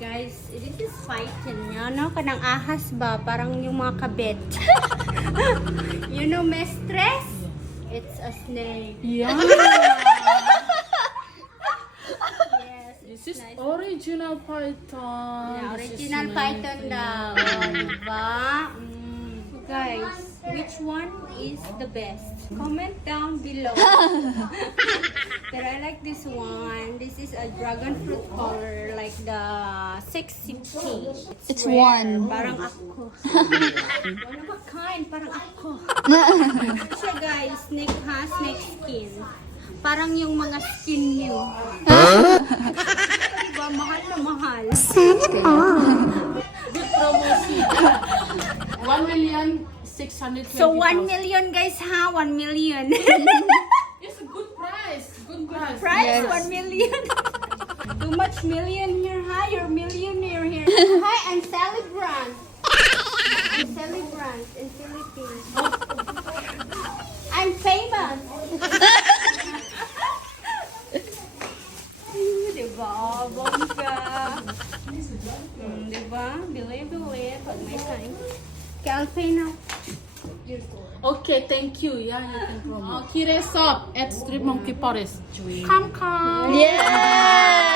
Guys, this is fighting, you know? Kanang ahas ba? Parang yung mga kabet. You know, mistress? It's a snake. Yeah. Yes, This it's is nice. original python. Yeah, This is original python amazing. daw. Diba? Guys, which one is the best? Comment down below. But I like this one. This is a dragon fruit color, like the sexy tea. It's rare. one. Parang ako. One of a kind, parang ako. Siya guys, snake ha, snake skin. Parang yung mga skin nyo. Diba, mahal na mahal. Good promotion. 1,620,000. So 1 million guys ha, 1 million. It's a good price. Good price. Price Yes. 1 million. Too much million here ha, you're millionaire here. Hi, I'm celebrant. I'm celebrant in Philippines. I'm famous. Diba? Bongga. Diba? Bili. Pag may time. Okay, I'll pay now. Okay, thank you. Yeah, you can promote. Kire Shop at Street Monkey Forest. Come. Yeah.